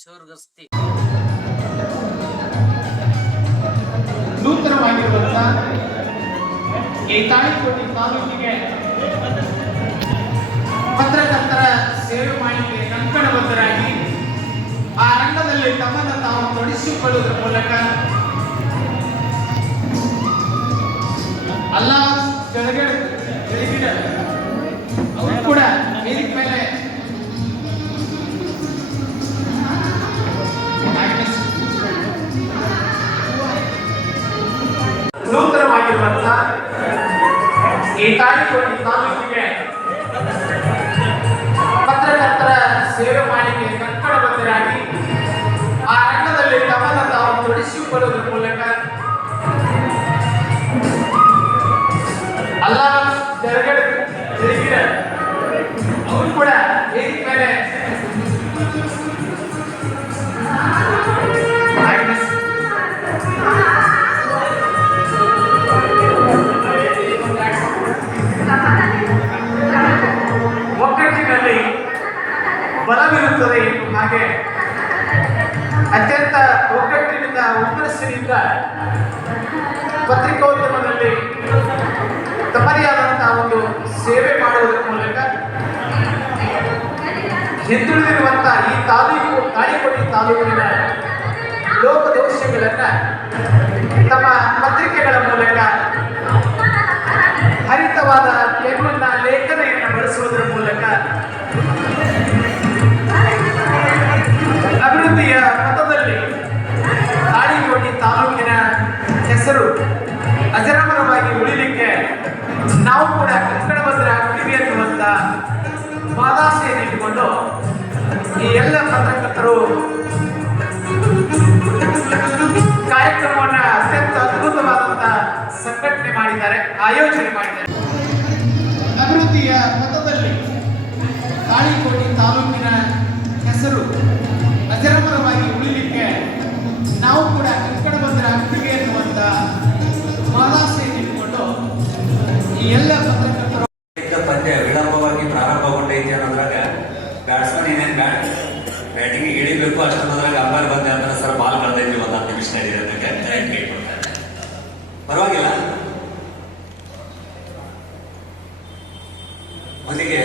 ಚೋರ್ಗಸ್ತಿ. ನೂತನವಾಗಿರುವಂತ ಏಕಾಳಿಕೋಟಿ ತಾಲೂಕಿಗೆ ಪತ್ರಕರ್ತರ ಸೇವೆ ಮಾಡಲಿಕ್ಕೆ ಕಂಕಣಬದ್ಧರಾಗಿ ಆ ರಂಗದಲ್ಲಿ ತಮ್ಮನ್ನು ತಾವು ತೊಡಿಸಿಕೊಳ್ಳುವುದರ ಮೂಲಕ ಅಲ್ಲ ಕೆಳಗಡೆ ನೂತನವಾಗಿರುವಂತ ಏಕಾಧಿಕೋಟಿ ತಾಲೂಕಿಗೆ ಪತ್ರಕರ್ತರ ಹುಮ್ಮಸ್ಸಿನಿಂದ ಪತ್ರಿಕೋದ್ಯಮದಲ್ಲಿ ತಮ್ಮದೇ ಒಂದು ಸೇವೆ ಮಾಡುವುದರ ಮೂಲಕ ಹಿಂದುಳಿದಿರುವಂತಹ ಈ ತಾಲೂಕು ತಾಳಿಕೋಟಿ ತಾಲೂಕಿನ ಲೋಪದೋಷಗಳನ್ನ ತಮ್ಮ ಮಾದಾಸೆಯನ್ನು ಇಟ್ಟುಕೊಂಡು ಈ ಎಲ್ಲ ಪತ್ರಕರ್ತರು ಬ್ಯಾಟಿಂಗ್ ಇಳಿಬೇಕು ಅಷ್ಟೊಂದ್ರಾಗ ಅಂಬಾರ್ ಬಂದೆ ಅಂದ್ರೆ ಸರ್ ಬಾಲ್ ಕಳೆದೈತಿ ಒಂದು ಹತ್ತು ನಿಮಿಷ ನಡೆಯೋದಕ್ಕೆ ಅಂತ ಕೈ ಕೊಡ್ತಾರೆ ಪರವಾಗಿಲ್ಲ. ಮೊದಲಿಗೆ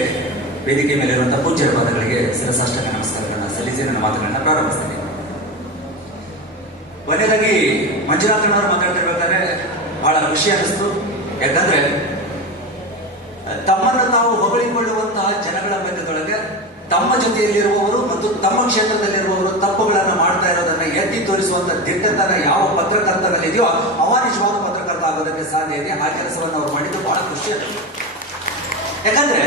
ವೇದಿಕೆ ಮೇಲಿರುವಂತಹ ಪೂಜ್ಯರ ಪದಗಳಿಗೆ ಶಿರಸಾಷ್ಟಕ ನಮಸ್ಕಾರಗಳನ್ನ ಸಲ್ಲಿಸಿ ನನ್ನ ಮಾತುಗಳನ್ನ ಪ್ರಾರಂಭಿಸ್ತೇನೆ. ಕೊನೆಯದಾಗಿ ಮಂಜುನಾಥನವರು ಮಾತಾಡ್ತಿರ್ಬೇಕಾದ್ರೆ ಬಹಳ ಖುಷಿ ಅನ್ನಿಸ್ತು. ಯಾಕಂದ್ರೆ ತಮ್ಮನ್ನು ತಾವು ಹೊಗಳಿಕೊಳ್ಳುವಂತಹ ಜನಗಳ ಮಧ್ಯದೊಳಗೆ ತಮ್ಮ ಜೊತೆಯಲ್ಲಿರುವವರು ತಮ್ಮ ಕ್ಷೇತ್ರದಲ್ಲಿರುವವರು ತಪ್ಪುಗಳನ್ನು ಮಾಡ್ತಾ ಇರೋದನ್ನ ಎತ್ತಿ ತೋರಿಸುವಂತ ದಿಟ್ಟತನ ಯಾವ ಪತ್ರಕರ್ತರಲ್ಲಿದೆಯೋ ಅವ ನಿಜವಾದ ಪತ್ರಕರ್ತ ಆಗೋದಕ್ಕೆ ಸಾಧ್ಯ ಇದೆ. ಆ ಕೆಲಸವನ್ನು ಅವ್ರು ಮಾಡಿದ್ದು ಬಹಳ ಖುಷಿ ಆಗುತ್ತೆ ಯಾಕಂದ್ರೆ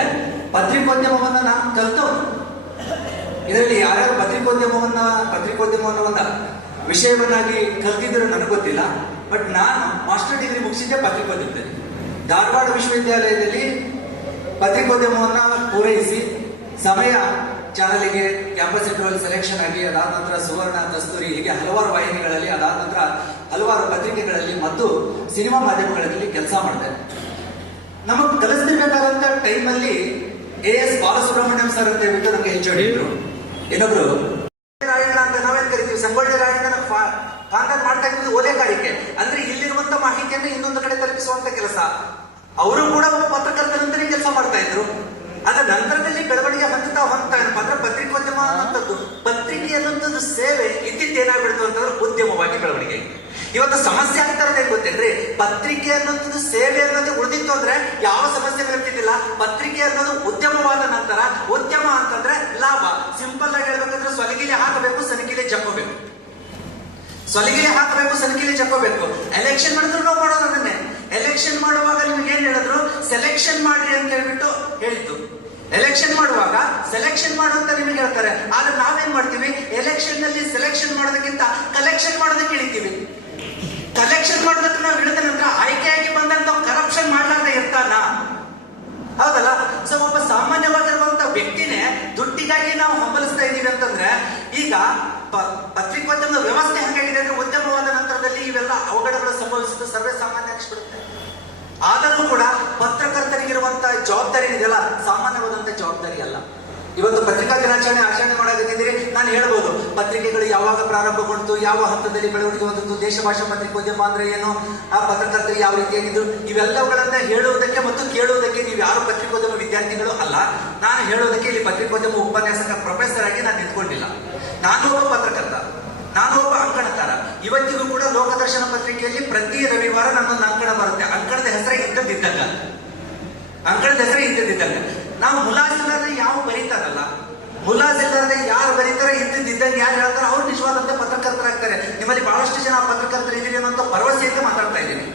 ಪತ್ರಿಕೋದ್ಯಮವನ್ನ ನಾನು ಕಲಿತು ಇದರಲ್ಲಿ ಯಾರ್ಯಾರು ಪತ್ರಿಕೋದ್ಯಮವನ್ನ ಪತ್ರಿಕೋದ್ಯಮ ಅನ್ನೋ ಒಂದು ವಿಷಯವನ್ನಾಗಿ ಕಲ್ತಿದ್ರು ನನಗೆ ಗೊತ್ತಿಲ್ಲ. ಬಟ್ ನಾನು ಮಾಸ್ಟರ್ ಡಿಗ್ರಿ ಮುಗಿಸಿದ್ದೆ ಪತ್ರಿಕೋದ್ಯಮದಲ್ಲಿ. ಧಾರವಾಡ ವಿಶ್ವವಿದ್ಯಾಲಯದಲ್ಲಿ ಪತ್ರಿಕೋದ್ಯಮವನ್ನ ಪೂರೈಸಿ ಸಮಯ ಚಾನಲಿಗೆ ಕ್ಯಾಂಪಸ್ ಇಂಟರ್ವಲ್ಲಿ ಸೆಲೆಕ್ಷನ್ ಆಗಿ, ಅದಾದ ನಂತರ ಸುವರ್ಣ, ಕಸ್ತೂರಿ, ಹೀಗೆ ಹಲವಾರು ವಾಹಿನಿಗಳಲ್ಲಿ, ಅದಾದ ನಂತರ ಹಲವಾರು ಪತ್ರಿಕೆಗಳಲ್ಲಿ ಮತ್ತು ಸಿನಿಮಾ ಮಾಧ್ಯಮಗಳಲ್ಲಿ ಕೆಲಸ ಮಾಡಿದೆ ನಮಗೆ ಕಲಿಸ್ತಿರ್ಬೇಕಾದಂತ ಟೈಮಲ್ಲಿ ಎ ಎಸ್ ಬಾಲಸುಬ್ರಹ್ಮಣ್ಯಂ ಸರ್ ಅಂತ ಹೇಳ್ಬಿಟ್ಟು ನಮ್ಗೆ ಹೆಚ್ಚು ಇನ್ನೊಬ್ರು ಇವತ್ತು ಸಮಸ್ಯೆ ಅಂತ ಇರೋದು ಏನ್ ಗೊತ್ತೇನ್ರಿ? ಪತ್ರಿಕೆ ಅನ್ನೋದು ಸೇವೆ ಅನ್ನೋದು ಉಳಿದಿತ್ತು ಅಂದ್ರೆ ಯಾವ ಸಮಸ್ಯೆ ಇರ್ತಿದ್ದಿಲ್ಲ? ಪತ್ರಿಕೆ ಅನ್ನೋದು ಉದ್ಯಮವಾದ ನಂತರ ಉದ್ಯಮ ಅಂತಂದ್ರೆ ಲಾಭ. ಸಿಂಪಲ್ ಆಗಿ ಹೇಳ್ಬೇಕಂದ್ರೆ ಸೊಲಗಿಲಿ ಹಾಕಬೇಕು ಸನಗಿಲಿ ಜಪ್ಪಬೇಕು. ಸೊಲಗಿಲಿ ಹಾಕಬೇಕು ಸನಗಿಲಿ ಜಪ್ಪಬೇಕು. ಎಲೆಕ್ಷನ್ ಮಾಡಿದ್ರು ನಾವು ಮಾಡೋದು ಅದನ್ನೇ. ಎಲೆಕ್ಷನ್ ಮಾಡುವಾಗ ನಿಮ್ಗೆ ಏನ್ ಹೇಳಿದ್ರು? ಸೆಲೆಕ್ಷನ್ ಮಾಡ್ರಿ ಅಂತ ಹೇಳ್ಬಿಟ್ಟು ಹೇಳಿದ್ದು. ಎಲೆಕ್ಷನ್ ಮಾಡುವಾಗ ಸೆಲೆಕ್ಷನ್ ಮಾಡು ಅಂತ ನಿಮಗೆ ಹೇಳ್ತಾರೆ. ಆದ್ರೆ ನಾವೇನ್ ಮಾಡ್ತೀವಿ? ಎಲೆಕ್ಷನ್ನಲ್ಲಿ ಸೆಲೆಕ್ಷನ್ ಮಾಡೋದಕ್ಕಿಂತ ಕಲೆಕ್ಷನ್ ಮಾಡೋದಕ್ಕೆ ಇಳಿತೀವಿ. ಕಲೆಕ್ಷನ್ ಮಾಡೋದಕ್ಕೆ ನಾವು ಹೇಳಿದ ನಂತರ ಆಯ್ಕೆಯಾಗಿ ಬಂದಂತ ಕರಪ್ಷನ್ ಮಾಡ್ಲಾರ್ದೆ ಇರ್ತಾನ? ಹೌದಲ್ಲ? ಸೊ ಒಬ್ಬ ಸಾಮಾನ್ಯವಾಗಿರುವಂತ ವ್ಯಕ್ತಿನೇ ದುಡ್ಡಿಗಾಗಿ ನಾವು ಹಂಬಲಿಸ್ತಾ ಇದ್ದೀವಿ ಅಂತಂದ್ರೆ, ಈಗ ಪತ್ರಿಕೋದ್ಯಮದ ವ್ಯವಸ್ಥೆ ಹೆಂಗಾಗಿದೆ ಅಂದ್ರೆ ಉದ್ಯಮವಾದ ನಂತರದಲ್ಲಿ ಇವೆಲ್ಲ ಅವಘಡಗಳು ಸಂಭವಿಸಿದ್ದು ಸರ್ವೇ ಸಾಮಾನ್ಯ ಅನಿಸ್ಬಿಡುತ್ತೆ ಆದರೂ ಕೂಡ ಪತ್ರಕರ್ತರಿಗಿರುವಂತ ಜವಾಬ್ದಾರಿ ಇದೆಯಲ್ಲ ಅಲ್ಲ ಇವತ್ತು ಪತ್ರಿಕಾ ದಿನಾಚರಣೆ ಆಚರಣೆ ಮಾಡಕತ್ತಿದ್ದೀರಿ ನಾನು ಹೇಳ್ಬೋದು, ಪತ್ರಿಕೆಗಳು ಯಾವಾಗ ಪ್ರಾರಂಭಗೊಂಡು ಯಾವ ಹಂತದಲ್ಲಿ ಬೆಳವಣಿಗೆ ಹೊಂದಿತ್ತು, ದೇಶ ಭಾಷಾ ಪತ್ರಿಕೋದ್ಯಮ ಅಂದ್ರೆ ಏನು, ಆ ಪತ್ರಕರ್ತರು ಯಾವ ರೀತಿಯಾಗಿದ್ದು ಇವೆಲ್ಲವುಗಳನ್ನ ಹೇಳುವುದಕ್ಕೆ ಮತ್ತು ಕೇಳುವುದಕ್ಕೆ ನೀವು ಯಾರು ಪತ್ರಿಕೋದ್ಯಮ ವಿದ್ಯಾರ್ಥಿಗಳು ಅಲ್ಲ, ನಾನು ಹೇಳೋದಕ್ಕೆ ಇಲ್ಲಿ ಪತ್ರಿಕೋದ್ಯಮ ಉಪನ್ಯಾಸಕ ಪ್ರೊಫೆಸರ್ ಆಗಿ ನಾನು ನಿಂತ್ಕೊಂಡಿಲ್ಲ. ನಾನು ಒಬ್ಬ ಪತ್ರಕರ್ತ, ನಾನು ಒಬ್ಬ ಅಂಕಣಕಾರ. ಇವತ್ತಿಗೂ ಕೂಡ ಲೋಕದರ್ಶನ ಪತ್ರಿಕೆಯಲ್ಲಿ ಪ್ರತಿ ರವಿವಾರ ನನ್ನೊಂದು ಅಂಕಣ ಬರುತ್ತೆ. ಅಂಕಣದ ಹೆಸರೇ ಇದ್ದದ್ದಿದ್ದಂಗ ಅಂಕಣದ ಹೆಸರೇ ಇದ್ದದ್ದಿದ್ದಂಗ ನಾವು ಮುಲಾಜಿಲ್ಲದೆ ಯಾವ ಬರೀತಾರಲ್ಲ? ಮುಲಾಜಿಲ್ಲದೆ ಯಾರು ಬರೀತಾರೆ? ಇದ್ದದ್ದಿದ್ದಂಗೆ ಯಾರು ಹೇಳ್ತಾರೆ? ಅವ್ರು ನಿಜವಾದಂತೆ ಪತ್ರಕರ್ತರಾಗ್ತಾರೆ. ನಿಮ್ಮಲ್ಲಿ ಬಹಳಷ್ಟು ಜನ ಪತ್ರಕರ್ತರು ಇದ್ದೀರಿ ಅನ್ನೋ ಭರವಸೆಯಿಂದ ಮಾತಾಡ್ತಾ ಇದ್ದೀನಿ.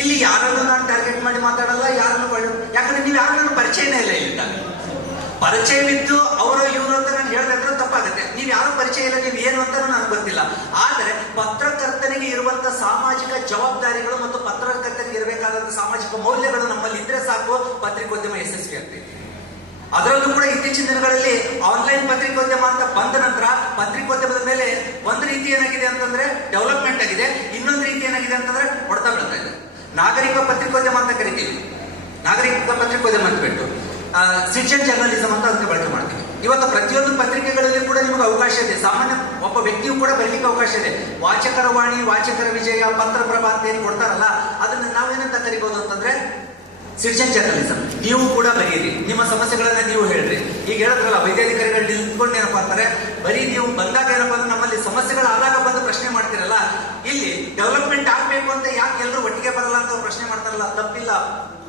ಇಲ್ಲಿ ಯಾರನ್ನು ನಾನು ಟಾರ್ಗೆಟ್ ಮಾಡಿ ಮಾತಾಡಲ್ಲ? ಯಾರನ್ನು ಯಾಕಂದ್ರೆ ನೀವು ಯಾರು ನನ್ನ ಪರಿಚಯನೇ ಇಲ್ಲ ಇಲ್ಲಿಂದ. ಪರಿಚಯವಿದ್ದು ಅವರು ಇವರು ಅಂತ ನಾನು ಹೇಳಿದ್ರೆ ತಪ್ಪಾಗುತ್ತೆ. ನೀವು ಯಾರು ಪರಿಚಯ ಇಲ್ಲ, ನೀವು ಏನು ಅಂತ ನನಗೆ ಗೊತ್ತಿಲ್ಲ. ಆದರೆ ಪತ್ರಕರ್ತನಿಗೆ ಇರುವಂತಹ ಸಾಮಾಜಿಕ ಜವಾಬ್ದಾರಿಗಳು ಮತ್ತು ಇರಬೇಕಾದಂತ ಸಾಮಾಜಿಕ ಮೌಲ್ಯಗಳು ನಮ್ಮಲ್ಲಿ ಇದ್ರೆ ಸಾಕು, ಪತ್ರಿಕೋದ್ಯಮ ಯಶಸ್ವಿ ಆಗ್ತದೆ ಅದರಲ್ಲೂ ಕೂಡ ಇತ್ತೀಚಿನ ದಿನಗಳಲ್ಲಿ ಆನ್ಲೈನ್ ಪತ್ರಿಕೋದ್ಯಮ ಅಂತ ಬಂದ ನಂತರ ಪತ್ರಿಕೋದ್ಯಮದ ಮೇಲೆ ಒಂದು ರೀತಿ ಏನಾಗಿದೆ ಅಂತಂದ್ರೆ ಡೆವಲಪ್ಮೆಂಟ್ ಆಗಿದೆ. ಇನ್ನೊಂದು ರೀತಿ ಏನಾಗಿದೆ ಅಂತಂದ್ರೆ ಹೊಡೆತ ಬೀಳ್ತಾ ಇದೆ. ನಾಗರಿಕ ಪತ್ರಿಕೋದ್ಯಮ ಅಂತ ಕರಿತೀವಿ. ನಾಗರಿಕ ಪತ್ರಿಕೋದ್ಯಮ ಅಂತ ಬಿಟ್ಟು ಸಿಟಿಜನ್ ಜರ್ನಲಿಸಂ ಅಂತ ಅದಕ್ಕೆ ಬಳಕೆ ಮಾಡ್ತೀವಿ. ಇವತ್ತು ಪ್ರತಿಯೊಂದು ಪತ್ರಿಕೆಗಳಲ್ಲಿ ಕೂಡ ನಿಮಗೆ ಅವಕಾಶ ಇದೆ. ಸಾಮಾನ್ಯ ಒಬ್ಬ ವ್ಯಕ್ತಿಯು ಕೂಡ ಬರಲಿಕ್ಕೆ ಅವಕಾಶ ಇದೆ. ವಾಚಕರ ವಾಣಿ, ವಾಚಕರ ವಿಜಯ ಪತ್ರಪ್ರಭಾ ಅಂತ ಏನು ಕೊಡ್ತಾರಲ್ಲ, ಅದನ್ನ ನಾವೇನಂತ ಕರಿಬಹುದು ಅಂತಂದ್ರೆ ಸಿಟಿಜನ್ ಜರ್ನಲಿಸಮ್ ನೀವು ಕೂಡ ಬರೀರಿ. ನಿಮ್ಮ ಸಮಸ್ಯೆಗಳನ್ನ ನೀವು ಹೇಳ್ರಿ. ಈಗ ಹೇಳಿದ್ರಲ್ಲ, ವೈದ್ಯಾಧಿಕಾರಿಗಳು ನಿಂತ್ಕೊಂಡು ಏನಪ್ಪಾ ಅಂತಾರೆ, ಬರೀ ನೀವು ಬಂದಾಗ ಏನಪ್ಪಾ ಅಂದ್ರೆ ನಮ್ಮಲ್ಲಿ ಸಮಸ್ಯೆಗಳು ಆದಾಗ ಬಂದು ಪ್ರಶ್ನೆ ಮಾಡ್ತಿರಲ್ಲ, ಇಲ್ಲಿ ಡೆವಲಪ್ಮೆಂಟ್ ಆಗ್ಬೇಕು ಅಂತ ಯಾಕೆ ಎಲ್ಲರೂ ಒಟ್ಟಿಗೆ ಬರಲ್ಲ ಅಂತ ಪ್ರಶ್ನೆ ಮಾಡ್ತಾರಲ್ಲ, ತಪ್ಪಿಲ್ಲ.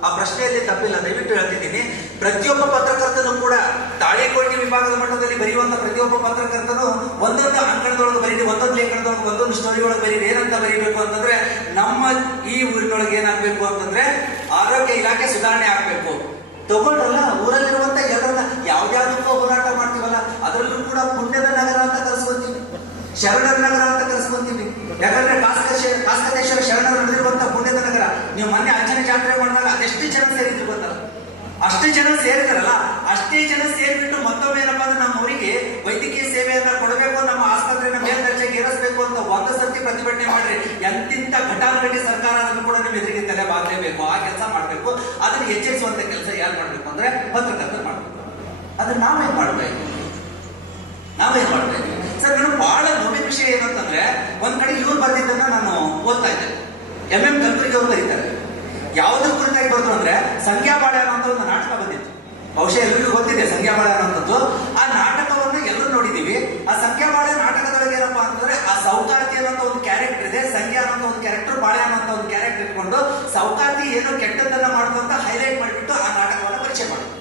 ಆ ಪ್ರಶ್ನೆಯಲ್ಲಿ ತಪ್ಪಿಲ್ಲ. ದಯವಿಟ್ಟು ಹೇಳ್ತಿದ್ದೀನಿ. ಪ್ರತಿಯೊಬ್ಬ ಪತ್ರಕರ್ತನು ಕೂಡ ತಾಳೆಕೋಟೆ ವಿಭಾಗದ ಮಟ್ಟದಲ್ಲಿ ಬರೆಯುವಂತ ಪ್ರತಿಯೊಬ್ಬ ಪತ್ರಕರ್ತನು ಒಂದೊಂದು ಅಂಕಣದೊಳಗೆ ಬರೀರಿ ಒಂದೊಂದು ಲೇಖನದೊಳಗೆ, ಒಂದೊಂದು ಸ್ಟೋರಿ ಒಳಗೆ ಬರೀರಿ ಏನಂತ ಬರೀಬೇಕು ಅಂತಂದ್ರೆ ನಮ್ಮ ಈ ಊರಿನೊಳಗೆ ಏನಾಗಬೇಕು ಅಂತಂದ್ರೆ ಆರೋಗ್ಯ ಇಲಾಖೆ ಸುಧಾರಣೆ ಆಗ್ಬೇಕು. ತಗೊಂಡ್ರಲ್ಲ, ಊರಲ್ಲಿರುವಂತ ಎಲ್ಲರನ್ನ ಯಾವ್ದ್ಯಾವ್ದಕ್ಕೋ ಹೋರಾಟ ಮಾಡ್ತೀವಲ್ಲ, ಅದರಲ್ಲೂ ಕೂಡ ಪುಣ್ಯದ ನಗರ ಅಂತ ಕರೆಸ್ಕೊಂತೀವಿ. ಶರಣರ ನಗರ ಅಂತ ಕರೆಸ್ಕೊಂತೀವಿ. ಯಾಕಂದ್ರೆ ಕಾಸ್ಕೇಶ್ವರ ಶರಣರು ನಡೆದಿರುವಂತ ಪುಣ್ಯದ ನಗರ. ನೀವು ಮೊನ್ನೆ ಅಂಜನೆ ಜಾತ್ರೆ ಮಾಡಿದಾಗ ಅದೆಷ್ಟು ಜನ ಸೇರಿದ್ರು ಅಷ್ಟು ಜನ ಸೇರಿದಾರಲ್ಲ, ಅಷ್ಟೇ ಜನ ಸೇರಿಬಿಟ್ಟು ಮತ್ತೊಮ್ಮೆ ಏನಪ್ಪಾ ಅಂದ್ರೆ ನಮ್ಮ ಊರಿಗೆ ವೈದ್ಯಕೀಯ ಸೇವೆಯನ್ನ ಕೊಡಬೇಕು, ನಮ್ಮ ಆಸ್ಪತ್ರೆನ ಮೇಲ್ದರ್ಜೆಗೆ ಏರಿಸಬೇಕು ಅಂತ ಒಂದು ಸರ್ತಿ ಪ್ರತಿಭಟನೆ ಮಾಡ್ರಿ. ಎಂತಿಂತ ಘಟಾನುಘಟಿ ಸರ್ಕಾರ ಅದನ್ನು ಕೂಡ ನಿಮ್ಮ ಎದುರಿಗೆ ತಲೆ ಬಾಗಲೇಬೇಕು ಆ ಕೆಲಸ ಮಾಡಬೇಕು, ಅದನ್ನ ಎಚ್ಚರಿಸುವಂತ ಕೆಲಸ ಯಾರು ಮಾಡಬೇಕು ಅಂದ್ರೆ ಪತ್ರಕರ್ತರು ಮಾಡಬೇಕು. ಅದನ್ನ ನಾವೇನ್ ಮಾಡಬೇಕು ನಾವೇನ್ ಮಾಡಬೇಕು ಸರ್ ನಾನು ಬಹಳ ನೋವಿನ ವಿಷಯ ಏನಂತಂದ್ರೆ, ಒಂದ್ ಕಡೆ ಇವ್ರು ಬರ್ದಿದ್ದನ್ನ ನಾನು ಓದ್ತಾ ಇದ್ದೆ ಎಂ ಎಂ ಕಲ್ಬುರ್ಗಿ ಅವ್ರು ಬರೀತಾರೆ. ಯಾವುದ್ರ ಕುರಿತಾಗಿ ಬರ್ತು ಅಂದ್ರೆ ಸಂಖ್ಯಾಬಾಳೆ ಅನ್ನೋ ಒಂದು ನಾಟಕ ಬಂದಿತ್ತು. ಬಹುಶಃ ಎಲ್ಲರಿಗೂ ಗೊತ್ತಿದೆ ಸಂಖ್ಯಾಬಾಳೆ ಅನ್ನೋಂಥದ್ದು ಆ ನಾಟಕವನ್ನು ಎಲ್ಲರೂ ನೋಡಿದೀವಿ. ಆ ಸಂಖ್ಯಾಬಾಳೆ ನಾಟಕದೊಳಗೆ ಏನಪ್ಪಾ ಅಂತಂದ್ರೆ ಆ ಸೌಕಾರ್ತಿ ಅನ್ನೋ ಒಂದು ಕ್ಯಾರೆಕ್ಟರ್ ಇದೆ. ಸಂಖ್ಯಾ ಅನ್ನೋ ಒಂದು ಕ್ಯಾರೆಕ್ಟರ್ ಬಾಳೆ ಅನ್ನೋ ಒಂದು ಕ್ಯಾರೆಕ್ಟರ್ ಇಟ್ಕೊಂಡು ಸೌಕಾರ್ತಿ ಏನೋ ಕೆಟ್ಟದ್ದನ್ನ ಮಾಡ್ಕೊಂತ ಹೈಲೈಟ್ ಮಾಡಿಬಿಟ್ಟು ಆ ನಾಟಕವನ್ನು ಪರಿಚಯ ಮಾಡಿದ್ರು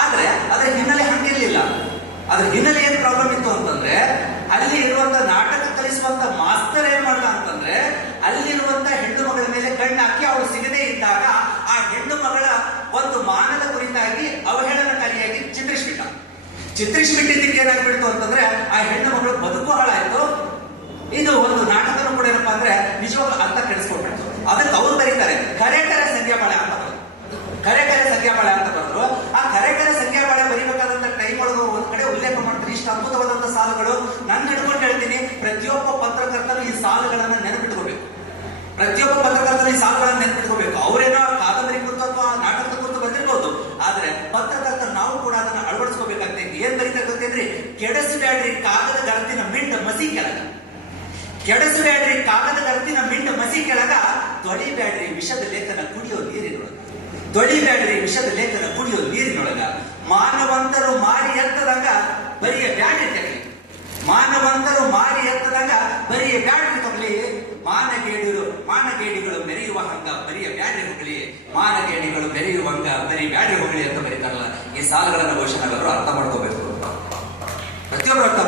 ಆದ್ರೆ ಅದರ ಹಿನ್ನೆಲೆ ಹಂಗಿರ್ಲಿಲ್ಲ. ಅದ್ರ ಹಿನ್ನೆಲೆ ಏನ್ ಪ್ರಾಬ್ಲಮ್ ಇತ್ತು ಅಂತಂದ್ರೆ ಅಲ್ಲಿ ಇರುವಂತ ನಾಟಕ ಕಲಿಸುವಂತ ಮಾಸ್ತರ್ ಏನ್ ಮಾಡ್ದ ಅಂತಂದ್ರೆ ಅಲ್ಲಿರುವಂತ ಹೆಣ್ಣು ಮಗಳ ಮೇಲೆ ಕಣ್ಣು ಹಾಕಿ ಅವಳು ಸಿಗದೇ ಇದ್ದಾಗ ಆ ಹೆಣ್ಣು ಮಗಳ ಒಂದು ಮಾನದ ಕುರಿತಾಗಿ ಅವಹೇಳನಕಾರಿಯಾಗಿ ಚಿತ್ರಿಸ್ಬಿಟ್ಟ ಚಿತ್ರಿಸ್ಬಿಟ್ಟಿದ್ದಕ್ಕೆ ಏನಾಗ್ಬಿಡ್ತು ಅಂತಂದ್ರೆ, ಆ ಹೆಣ್ಣು ಮಗಳು ಬದುಕು ಹಾಳಾಯ್ತು. ಇದು ಒಂದು ನಾಟಕನೂ ಕೂಡ ಏನಪ್ಪಾ ಅಂದ್ರೆ, ನಿಜವಾಗ್ಲೂ ಅರ್ಥ ಕೆಡಿಸ್ಕೊಟ್ಬಿಡ್ತು ಅದಕ್ಕೆ ಅವ್ರು ಬರೀತಾರೆ ಕರೆ ಕರೆ ಸಂಖ್ಯಾಬಾಳೆ ಅಂತ ಬರೋದು ಕರೆ ಕರೆ ಸಂಖ್ಯಾಬಾಳೆ ಅಂತ ಬರೆದ್ರು ಆ ಕರೆ ಕರೆ ಸಂಖ್ಯಾಬಾಳೆ ಬರೀಬೇಕಾದಂತ ಟೈಮ್ ಒಳಗೆ ಒಂದ್ ಕಡೆ ಉಲ್ಲೇಖ ಮಾಡ್ತಾರೆ ಇಷ್ಟು ಅದ್ಭುತವಾದಂತ ಸಾಲುಗಳು ನಾನು ಹಿಡ್ಕೊಂಡು ಹೇಳ್ತೀನಿ ಪ್ರತಿಯೊಬ್ಬ ಪತ್ರಕರ್ತರು ಈ ಸಾಲುಗಳನ್ನ ನೆನಪಿಟ್ಕೋಬೇಕು ಪ್ರತಿಯೊಬ್ಬ ಪತ್ರಕರ್ತರು ಈ ಸಾಲುಗಳನ್ನ ನೆನಪಿಟ್ಕೋಬೇಕು ಅವರೇನೋ ಕಾದಂಬರಿ ಕುರಿತು ಅಥವಾ ನಾಟಕದ ಕುರಿತು ಬಂದಿರ್ಬೋದು ಆದ್ರೆ ಪತ್ರಕರ್ತರು ನಾವು ಕೂಡ ಅದನ್ನ ಅಳವಡಿಸ್ಕೋಬೇಕಾಗ್ತೈತಿ ಏನ್ ಕೆಡಿಸಬ್ಯಾಡ್ರಿ ಕಾಗದ ಗರತಿನ ಮಿಂಡ ಮಸಿ ಕೆಳಗ. ಕೆಡಿಸಬ್ಯಾಡ್ರಿ ಕಾಗದ ಗರತಿನ ಮಿಂಡ ಮಸಿ ಕೆಳಗ. ತೊಳಿಬೇಡ್ರಿ ವಿಷದ ಲೇಖನ ಕುಡಿಯೋ ನೀರಿನೊಳಗ. ತೊಳಿಬೇಡ್ರಿ ವಿಷದ ಲೇಖನ ಕುಡಿಯೋ ನೀರಿನೊಳಗ. ಮಾನವಂತರು ಮಾರಿ ಎತ್ತದಂಗ ಬರಿಯ ಬ್ಯಾಡ್ರಿ ತಗಲಿ. ಮಾನವಂತರು ಮಾರಿ ಎತ್ತದಂಗ ಬರಿಯ ಬ್ಯಾಡ್ರಿ ತಗಲಿ. ಮಾನಗೇಡಿಗಳು ಮಾನಗೇಡಿಗಳು ಮೆರೆಯುವ ಹಂಗ ಬರಿಯ ಬ್ಯಾಡ್ರಿ ಹೋಗಲಿ ಮಾನಗೇಡಿಗಳು ಮೆರೆಯುವಂಗ ಬರೀ ಬ್ಯಾಡ್ರಿ ಹೋಗಲಿ ಅಂತ ಬರೀತಾರಲ್ಲ. ಈ ಸಾಲುಗಳನ್ನು ನಾವೆಲ್ಲರೂ ಅರ್ಥ ಮಾಡ್ಕೋಬೇಕು. ಪ್ರತಿಯೊಬ್ಬರು ಅರ್ಥ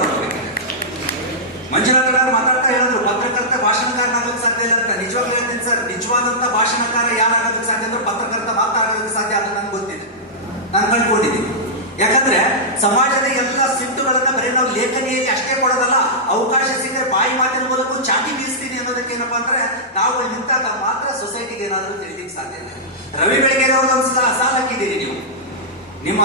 ಮಂಜುನಾಥ ಮಂಜುನಾಥ್ ಮಾತಾಡ್ತಾ ಹೇಳಿದ್ರು ಪತ್ರಕರ್ತ ಭಾಷಣಕಾರನಾಗೋದಕ್ಕೆ ಸಾಧ್ಯ ಇಲ್ಲ ಅಂತ. ನಿಜವಾಗ್ಲೂ ಹೇಳ್ತೀನಿ ಸರ್, ನಿಜವಾದಂತ ಭಾಷಣಕಾರ ಯಾರಾಗೋದಕ್ಕೆ ಸಾಧ್ಯ ಅಂದ್ರೆ ಪತ್ರಕರ್ತ ಮಾತ್ರ ಆಗೋದಕ್ಕೆ ಸಾಧ್ಯ ಅಂತ ನನ್ಗೆ ಗೊತ್ತಿದೆ. ನಾನು ಕಂಡುಕೊಂಡಿದ್ದೀನಿ. ಯಾಕಂದ್ರೆ ಸಮಾಜದ ಎಲ್ಲ ಸಿಟ್ಟುಗಳನ್ನ ಬರೀ ನಾವು ಲೇಖನಿಯಲ್ಲಿ ಅಷ್ಟೇ ಕೊಡೋದಲ್ಲ, ಅವಕಾಶ ಸಿಕ್ಕರೆ ಬಾಯಿ ಮಾತಿನ ಮೂಲಕ ಚಾಟಿ ಬೀಸ್ತೀನಿ ಅನ್ನೋದಕ್ಕೆ ಏನಪ್ಪಾ ಅಂದ್ರೆ ನಾವು ನಿಂತಾಗ ಮಾತ್ರ ಸೊಸೈಟಿಗೆ ಏನಾದರೂ ತಿಳಿಲಿಕ್ಕೆ ಸಾಧ್ಯ ಇಲ್ಲ. ರವಿ ಬೆಳಗ್ಗೆ ಒಂದ್ಸಲ ಸಾಲ ಹಾಕಿದ್ದೀನಿ ನೀವು. ನಿಮ್ಮ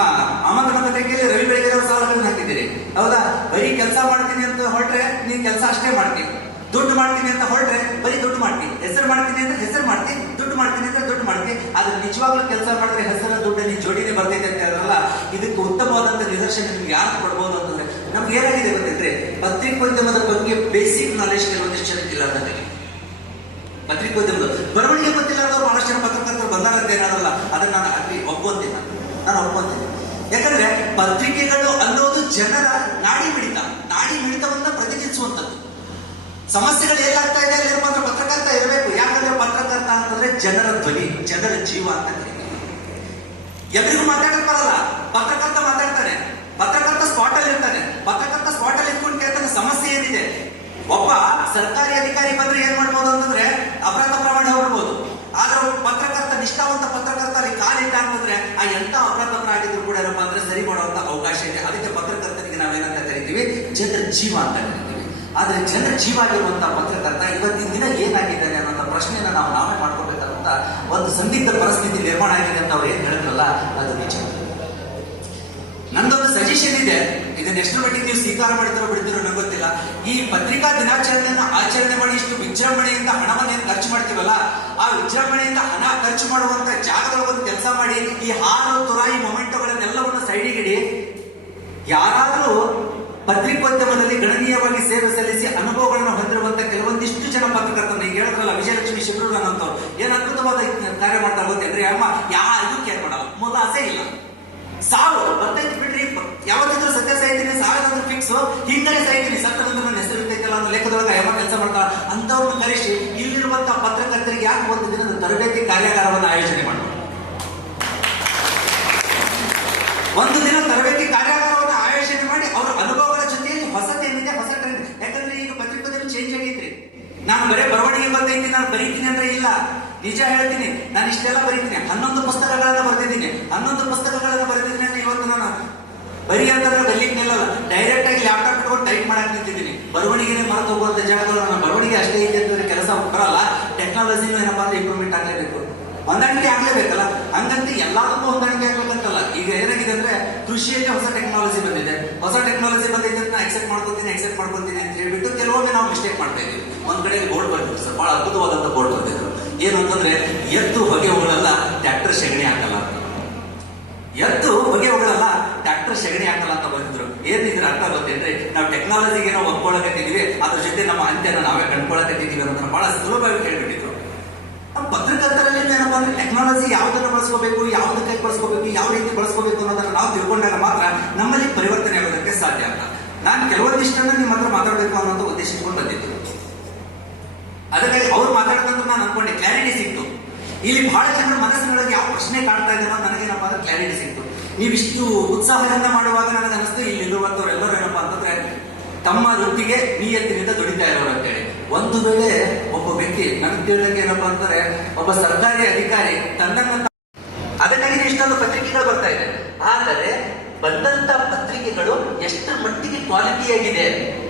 ಪತ್ರಿಕೆಯಲ್ಲಿ ರವಿ ಬೆಳಗೆರೆ ಅವ್ರ ಸಾಲಗಳನ್ನ ಹಾಕಿದ್ದೀರಿ. ಹೌದಾ? ಬರೀ ಕೆಲಸ ಮಾಡ್ತೀನಿ ಅಂತ ಹೊರಟ್ರೆ ನೀನ್ ಕೆಲಸ ಅಷ್ಟೇ ಮಾಡ್ತೀನಿ ದುಡ್ಡು ಮಾಡ್ತೀನಿ ಅಂತ ಹೊರಟ್ರೆ ಬರೀ ದುಡ್ಡು ಮಾಡ್ತೀನಿ ಹೆಸರು ಮಾಡ್ತೀನಿ ಅಂದ್ರೆ ಹೆಸರು ಮಾಡ್ತೀನಿ ದುಡ್ಡು ಮಾಡ್ತೀನಿ ಅಂದ್ರೆ ದುಡ್ಡು ಮಾಡ್ತೀನಿ ಆದ್ರೆ ನಿಜವಾಗ್ಲೂ ಕೆಲಸ ಮಾಡಿದ್ರೆ ಹೆಸರು ದುಡ್ಡು ನೀನ್ ಜೋಡಿನೇ ಬರ್ತೈತೆ ಅಂತ ಹೇಳಿದ್ರಲ್ಲ, ಇದಕ್ಕೆ ಉತ್ತಮವಾದಂತ ನಿದರ್ಶನ ನಿಮ್ಗೆ ಯಾರು ಕೊಡ್ಬೋದು ಅಂತಂದ್ರೆ ನಮ್ಗೆ ಏನಾಗಿದೆ ಗೊತ್ತಿದ್ರೆ ಪತ್ರಿಕೋದ್ಯಮದ ಬಗ್ಗೆ ಬೇಸಿಕ್ ನಾಲೆಜ್ ಕೆಲವೊಂದಿಷ್ಟು ಜನಕ್ಕಿಲ್ಲ ನನಗೆ ಪತ್ರಿಕೋದ್ಯಮದ ಬರವಣಿಗೆ ಗೊತ್ತಿಲ್ಲದವ್ರು ಬಹಳಷ್ಟು ಜನ ಪತ್ರಕರ್ತರು ಬಂದಾರಂತ ಏನಾದಲ್ಲ ಅದನ್ನ ನಾನು ಅಲ್ಲಿ ಒಪ್ಕೊಂತೀನಿ ನಾನು. ಒಪ್ಕೊಂತೀನಿ ಯಾಕಂದ್ರೆ ಪತ್ರಿಕೆಗಳು ಅನ್ನೋದು ಜನರ ನಾಡಿ ಮಿಡಿತ. ನಾಡಿ ಮಿಡಿತವನ್ನ ಪ್ರತಿನಿಧಿಸುವಂಥದ್ದು. ಸಮಸ್ಯೆಗಳು ಹೇಗಾಗ್ತಾ ಇದೆ, ಅಲ್ಲಿ ಮಾತ್ರ ಪತ್ರಕರ್ತ ಇರಬೇಕು. ಯಾಕಂದ್ರೆ ಪತ್ರಕರ್ತ ಅಂತಂದ್ರೆ ಜನರ ಧ್ವನಿ, ಜನರ ಜೀವ ಅಂತ ಎಲ್ರಿಗೂ ಮಾತಾಡಕ್ ಬರಲ್ಲ. ಪತ್ರಕರ್ತ ಮಾತಾಡ್ತಾನೆ. ಪತ್ರಕರ್ತ ಸ್ಪಾಟ್ ಅಲ್ಲಿ ಇರ್ತಾನೆ. ಪತ್ರಕರ್ತ ಸ್ಪಾಟ್ ಅಲ್ಲಿ ಇಟ್ಕೊಂಡು ಕೇಳ್ತಾನೆ ಸಮಸ್ಯೆ ಏನಿದೆ? ಒಬ್ಬ ಸರ್ಕಾರಿ ಅಧಿಕಾರಿ ಬಂದ್ರೆ ಏನ್ ಮಾಡ್ಬೋದು ಅಂತಂದ್ರೆ ಅಪರಾಧ ಪ್ರಮಾಣ ಹೊರಡ್ಬೋದು ಆದ್ರೆ ಪತ್ರಕರ್ತ, ನಿಷ್ಠಾವಂತ ಪತ್ರಕರ್ತ, ಅಲ್ಲಿ ಕಾಲಿಟ್ಟ ಅಂತಂದ್ರೆ ಆ ಎಂತ ಅಪರಾಧ ಆಗಿದ್ರು ಕೂಡ ಏನಪ್ಪ ಅಂದ್ರೆ ಸರಿ ಮಾಡುವಂತ ಅವಕಾಶ ಇದೆ. ಅದಕ್ಕೆ ಪತ್ರಕರ್ತರಿಗೆ ನಾವೇನಂತ ಕರಿತೀವಿ? ಜನರ ಜೀವ ಅಂತ ಕರಿತೀವಿ. ಆದ್ರೆ ಜನರ ಜೀವ ಆಗಿರುವಂತಹ ಪತ್ರಕರ್ತ ಇವತ್ತಿನ ದಿನ ಏನಾಗಿದ್ದಾನೆ ಅನ್ನೋ ಪ್ರಶ್ನೆಯನ್ನು ನಾವು ನಾವೇ ಮಾಡ್ಕೋಬೇಕಾದಂತ ಒಂದು ಸಂದಿಗ್ಧ ಪರಿಸ್ಥಿತಿ ನಿರ್ಮಾಣ ಆಗಿದೆ ಅಂತ ಅವ್ರು ಏನ್ ಹೇಳಿದ್ರಲ್ಲ, ಅದು ನಿಜ. ಸಜೆಷನ್ ಇದೆ. ಇದನ್ನ ಎಷ್ಟು ಮಟ್ಟಿಗೆ ನೀವು ಸ್ವೀಕಾರ ಮಾಡಿದ್ರೋ ಬಿಡ್ತಿರೋ ನನಗೆ ಗೊತ್ತಿಲ್ಲ. ಈ ಪತ್ರಿಕಾ ದಿನಾಚರಣೆಯನ್ನ ಆಚರಣೆ ಮಾಡಿ ಇಷ್ಟು ವಿಜೃಂಭಣೆಯಿಂದ ಹಣವನ್ನ ಖರ್ಚು ಮಾಡ್ತೀವಲ್ಲ, ಆ ವಿಜೃಂಭಣೆಯಿಂದ ಹಣ ಖರ್ಚು ಮಾಡುವಂತ ಜಾಗದೊಳಗೊಂದು ಕೆಲಸ ಮಾಡಿ, ಈ ಹಾಲು, ತುರಾಯಿ ಮೊಮೆಂಟೋಗಳನ್ನೆಲ್ಲವನ್ನು ಸೈಡಿಗಿಡಿ ಯಾರಾದರೂ ಪತ್ರಿಕೋದ್ಯಮದಲ್ಲಿ ಗಣನೀಯವಾಗಿ ಸೇವೆ ಸಲ್ಲಿಸಿ ಅನುಭವಗಳನ್ನು ಹೊಂದಿರುವಂತ ಕೆಲವೊಂದಿಷ್ಟು ಜನ ಪತ್ರಕರ್ತರು ನೀವು ಹೇಳಿದ್ರಲ್ಲ, ವಿಜಯಲಕ್ಷ್ಮಿ ಶಿಬಿರ ಅಂತ ಏನ್ ಅದ್ಭುತವಾದ ಕಾರ್ಯ ಮಾಡ್ತಾರೆ ಗೊತ್ತೇನ್ರಿ ಅಮ್ಮ? ಯಾರಿಗೂ ಕೇರ್ ಮಾಡಲ್ಲ. ಮೊದಲ ಆಸೆ ಇಲ್ಲ. ಸಾವು ಬರ್ತೈತಿ ಯಾವತ್ತಿದ್ರು ಸತ್ಯ ಸಾಯ್ತೀನಿ ಸಾವಿರದ ಫಿಕ್ಸ್ ಹಿಂದೆ ಸಾಯ್ತೀನಿ ಸತ್ತದಂದ್ರೆ ನನ್ನ ಹೆಸರು ಇರ್ತೈತಲ್ಲ ಅನ್ನೋ ಲೆಕ್ಕದೊಳಗೆ ಯಾವ ಕೆಲಸ ಮಾಡ್ತಾರ ಅಂತವ್ರನ್ನ ಕರೆಸಿ ಇಲ್ಲಿರುವಂತ ಪತ್ರಕರ್ತರಿಗೆ ಯಾಕೆ ಒಂದು ದಿನದ ತರಬೇತಿ ಕಾರ್ಯಾಗಾರವನ್ನು ಆಯೋಜನೆ ಮಾಡ ಒಂದು ದಿನ ತರಬೇತಿ ಕಾರ್ಯಾಗಾರವನ್ನು ಆಯೋಜನೆ ಮಾಡಿ ಅವರ ಅನುಭವಗಳ ಜೊತೆಯಲ್ಲಿ ಹೊಸತೇನಿದೆ ಹೊಸ ಯಾಕಂದ್ರೆ ಈಗ ಪತ್ರಿಕೋದ್ಯಮ ಚೇಂಜ್ ಆಗೈತ್ರಿ. ನಾನು ಬರೇ ಬರವಣಿಗೆ ಬರ್ತೈತಿ ನಾನು ಬರೀತೀನಿ ಅಂದ್ರೆ ಇಲ್ಲ. ನಿಜ ಹೇಳ್ತೀನಿ, ನಾನು ಇಷ್ಟೆಲ್ಲ ಬರೀತೀನಿ. ಹನ್ನೊಂದು ಪುಸ್ತಕಗಳನ್ನ ಬರೆದಿದ್ದೀನಿ. ಹನ್ನೊಂದು ಪುಸ್ತಕಗಳನ್ನ ಬರೆದಿದ್ದೀನಿ ಇವತ್ತು ನಾನು ಬರಿ ಅಂತಂದ್ರೆ ಬರ್ಲಿಕ್ಕೆ ಡೈರೆಕ್ಟ್ ಆಗಿ ಲ್ಯಾಪ್ಟಾಪ್ ಇಟ್ಕೊಂಡು ಟೈಪ್ ಮಾಡಕ್ ನಿಂತಿದ್ದೀನಿ. ಬರವಣಿಗೆನೇ ಮರೆತು ಹೋಗುವಂತ ಜಾಗದಲ್ಲಿ ನಾನು ಬರವಣಿಗೆ ಅಷ್ಟೇ ಇದೆ ಅಂತಂದ್ರೆ ಕೆಲಸ ಬರಲ್ಲ ಟೆಕ್ನಾಲಜಿನೂ ಏನಪ್ಪಾ ಅಂದ್ರೆ ಇಂಪ್ರೂವ್ಮೆಂಟ್ ಆಗಲೇಬೇಕು. ಹೊಂದಾಣಿಕೆ ಆಗ್ಲೇಬೇಕಲ್ಲ? ಹಂಗಂತ ಎಲ್ಲದಕ್ಕೂ ಹೊಂದಾಣಿಕೆ ಆಗ್ಬೇಕಂತಲ್ಲ. ಈಗ ಏನಾಗಿದೆ ಅಂದ್ರೆ, ಕೃಷಿಯಲ್ಲಿ ಹೊಸ ಟೆಕ್ನಾಲಜಿ ಬಂದಿದೆ. ಹೊಸ ಟೆಕ್ನಾಲಜಿ ಬಂದಿದೆ ಅಂತ ಎಕ್ಸೆಪ್ಟ್ ಮಾಡ್ಕೊತೀನಿ ಎಕ್ಸೆಪ್ಟ್ ಮಾಡ್ಕೊತೀನಿ ಅಂತ ಹೇಳ್ಬಿಟ್ಟು ಕೆಲವೊಮ್ಮೆ ನಾವು ಮಿಸ್ಟೇಕ್ ಮಾಡ್ತಾ ಇದೀವಿ ಒಂದ್ ಕಡೆ ಬೋರ್ಡ್ ಬಂದಿದ್ರು ಸರ್. ಬಹಳ ಅದ್ಭುತವಾದಂತ ಬೋರ್ಡ್ ಬಂದಿದ್ರು ಏನು ಅಂತಂದ್ರೆ ಎತ್ತು ಹೊಗೆ ಹೋಗಲ್ಲ, ಟ್ರ್ಯಾಕ್ಟರ್ ಸೆಗಣಿ ಹಾಕಲ್ಲ. ಎತ್ತು ಹೊಗೆ ಹೋಗಲ್ಲ. ಟ್ರ್ಯಾಕ್ಟರ್ ಸೆಗಣಿ ಹಾಕಲ್ಲ ಅಂತ ಬಂದಿದ್ರು. ಏನಿದ್ರೆ ಅರ್ಥ ಗೊತ್ತೇನ್ರಿ ನಾವು ಟೆಕ್ನಾಲಜಿಗೆ ನಾವು ಒಪ್ಕೊಳಕತ್ತಿದೀವಿ ಅದ್ರ ಜೊತೆ ನಮ್ಮ ಅಂತ್ಯನ ನಾವೇ ಕಂಡ್ಕೊಳಕ್ಕೆ ಇದ್ದೀವಿ ಅಂತ ಬಹಳ ಸುಲಭವಾಗಿ ಹೇಳ್ಬಿಟ್ಟಿದ್ರು. ಪತ್ರಕರ್ತರಲ್ಲಿ ಏನಪ್ಪಾ ಅಂದ್ರೆ ಟೆಕ್ನಾಲಜಿ ಯಾವ್ದನ್ನ ಬಳಸ್ಕೋಬೇಕು, ಯಾವ್ದಕ್ಕೆ ಬಳಸ್ಕೋಬೇಕು, ಯಾವ ರೀತಿ ಬಳಸ್ಕೋಬೇಕು ಅನ್ನೋದನ್ನ ನಾವು ತಿಳ್ಕೊಂಡಾಗ ಮಾತ್ರ ನಮ್ಮಲ್ಲಿ ಪರಿವರ್ತನೆ ಆಗೋದಕ್ಕೆ ಸಾಧ್ಯ ಅಂತ ನಾನು ಕೆಲವೊಂದಿಷ್ಟನ್ನ ನಿಮ್ಮ ಹತ್ರ ಮಾತಾಡಬೇಕು ಅನ್ನೋದು ಉದ್ದೇಶ ಬಂದಿದ್ದು. ಅದಕ್ಕಾಗಿ ಅವ್ರು ಮಾತಾಡೋದಂತ ನಾನು ಅನ್ಕೊಂಡೆ ಕ್ಲಾರಿಟಿ ಸಿಕ್ತು. ಇಲ್ಲಿ ಬಹಳ ಜನರ ಮನಸ್ಸಿನೊಳಗೆ ಯಾವ ಪ್ರಶ್ನೆ ಕಾಣ್ತಾ ಇದೆ ಅನ್ನೋದು ನನಗೇನಪ್ಪ ಅಂದ್ರೆ ಕ್ಲಾರಿಟಿ ಸಿಕ್ತು. ನೀವಿಷ್ಟು ಉತ್ಸಾಹದಿಂದ ಮಾಡುವಾಗ ನನಗೆ ಅನಿಸ್ತು ಇಲ್ಲಿರುವಂತವರೆಲ್ಲರೂ ಏನಪ್ಪಾ ಅಂತಂದ್ರೆ ತಮ್ಮ ವೃತ್ತಿಗೆ ನಿಯತ್ತಿನಿಂದ ದುಡಿತಾ ಇರೋರು ಅಂತೇಳಿ. ಒಂದು ವೇಳೆ ಒಬ್ಬ ವ್ಯಕ್ತಿ ನನಗೆ ತಿಳಿದಂಗೆ ಏನಪ್ಪಾ ಅಂತಂದ್ರೆ ಒಬ್ಬ ಸರ್ಕಾರಿ ಅಧಿಕಾರಿ ತನ್ನನ್ನ ಅದಕ್ಕಾಗಿ ಇಷ್ಟೊಂದು ಪತ್ರಿಕೆಗಳು ಬರ್ತಾ ಇದೆ. ಆದರೆ ಬಂದಂತ ಪತ್ರಿಕೆಗಳು ಎಷ್ಟರ ಮಟ್ಟಿಗೆ ಕ್ವಾಲಿಟಿ ಆಗಿದೆ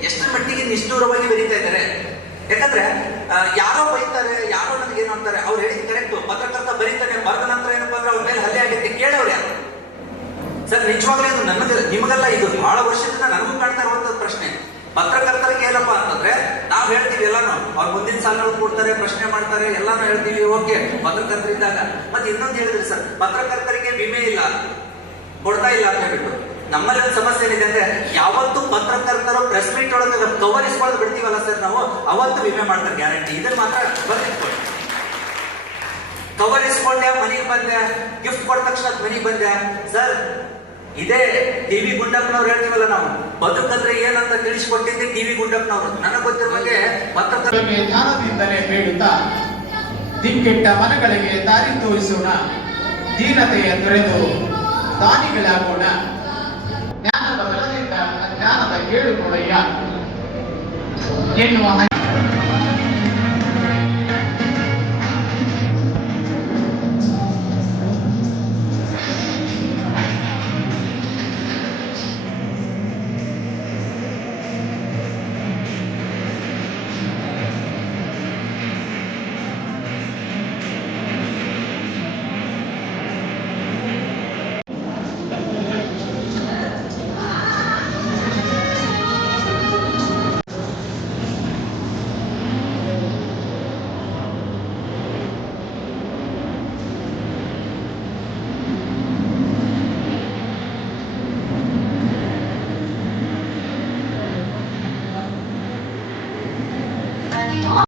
ಎಷ್ಟರ ಮಟ್ಟಿಗೆ ನಿಷ್ಠೂರವಾಗಿ ಬರೀತಾ ಇದ್ದಾರೆ. ಯಾಕಂದ್ರೆ ಯಾರೋ ಬೈತಾರೆ ಯಾರೋ ನನಗೆ ಏನು ಅಂತಾರೆ, ಅವ್ರು ಹೇಳಿದ್ ಕರೆಕ್ಟ್ ಪತ್ರಕರ್ತ ಬರೀತಾರೆ ಬರೆದ ನಂತರ ಏನಪ್ಪಾ ಅಂದ್ರೆ ಅವ್ರ ಮೇಲೆ ಹಲ್ಲೆ ಆಗುತ್ತೆ ಕೇಳೋರು ಯಾರು? ಸರ್, ನಿಜವಾಗ್ಲೂ ಅದು ನನಗೆ ನಿಮಗೆಲ್ಲ ಇದು ಬಹಳ ವರ್ಷದಿಂದ ನನಗೂ ಕಾಣ್ತಾ ಇರುವಂತ ಪ್ರಶ್ನೆ. ಪತ್ರಕರ್ತರಿಗೆ ಏನಪ್ಪಾ ಅಂತಂದ್ರೆ, ನಾವು ಹೇಳ್ತೀವಿ ಎಲ್ಲಾನು, ಅವ್ರು ಮುಂದಿನ ಸಾಲಗಳು ಕೊಡ್ತಾರೆ, ಪ್ರಶ್ನೆ ಮಾಡ್ತಾರೆ, ಎಲ್ಲಾನು ಹೇಳ್ತೀವಿ, ಓಕೆ ಪತ್ರಕರ್ತರಿದ್ದಾಗ ಮತ್ತೆ ಇನ್ನೊಂದು ಹೇಳಿದ್ರಿ ಸರ್, ಪತ್ರಕರ್ತರಿಗೆ ವಿಮೆ ಇಲ್ಲ. ಕೊಡ್ತಾ ಇಲ್ಲ ಅಂತ ಹೇಳ್ಬಿಟ್ಟು. ನಮ್ಮಲ್ಲಿ ಒಂದು ಸಮಸ್ಯೆ ಏನಿದೆ ಅಂದ್ರೆ, ಯಾವತ್ತು ಪತ್ರಕರ್ತರು ಪ್ರೆಸ್ ಮೀಟ್ ಒಳಗೆ ಕವರ್ ಇಸ್ಕೊಳ್ಳೋದು ಬಿಡ್ತೀವಲ್ಲ ಸರ್ ನಾವು, ಅವತ್ತು ವಿಮೆ ಮಾಡ್ತಾರೆ ಗ್ಯಾರಂಟಿ ಇದನ್ನ ಮಾತ್ರ ಬರ್ತಿಟ್ಕೊಳ್ಳಿ ಕವರ್ ಇಸ್ಕೊಂಡೆ ಮನೆಗೆ ಬಂದೆ ಗಿಫ್ಟ್ ಕೊಟ್ಟ ತಕ್ಷಣ ಮನೆಗೆ ಬಂದೆ. ಸರ್ ಇದೇ ಟಿವಿ ಗುಂಡಪ್ಪನವ್ರು ಹೇಳ್ತೀವಲ್ಲ ನಾವು. ಬದುಕಂದ್ರೆ ಏನಂತ ತಿಳಿಸ್ಕೊಟ್ಟಿದ್ದೆ ಟಿವಿ ಗುಂಡಪ್ಪನವ್ರು. ನನಗೆ ಗೊತ್ತಿರೋ ಬಗ್ಗೆ ಪತ್ರಕರ್ತ ಜ್ಞಾನದಿಂದಲೇ ಬೇಡುತ್ತ? ದಿಕ್ಕೆಟ್ಟ ಮನಗಳಿಗೆ ದಾರಿ ತೋರಿಸೋಣ. ದೀನತೆಯ ತೊರೆದು ದಾನಿಗಳಾಗೋಣ. ಜ್ಞಾನದ ಬಲದಿಂದ ಜ್ಞಾನದ ಕೊಡೆಯ ಎನ್ನುವ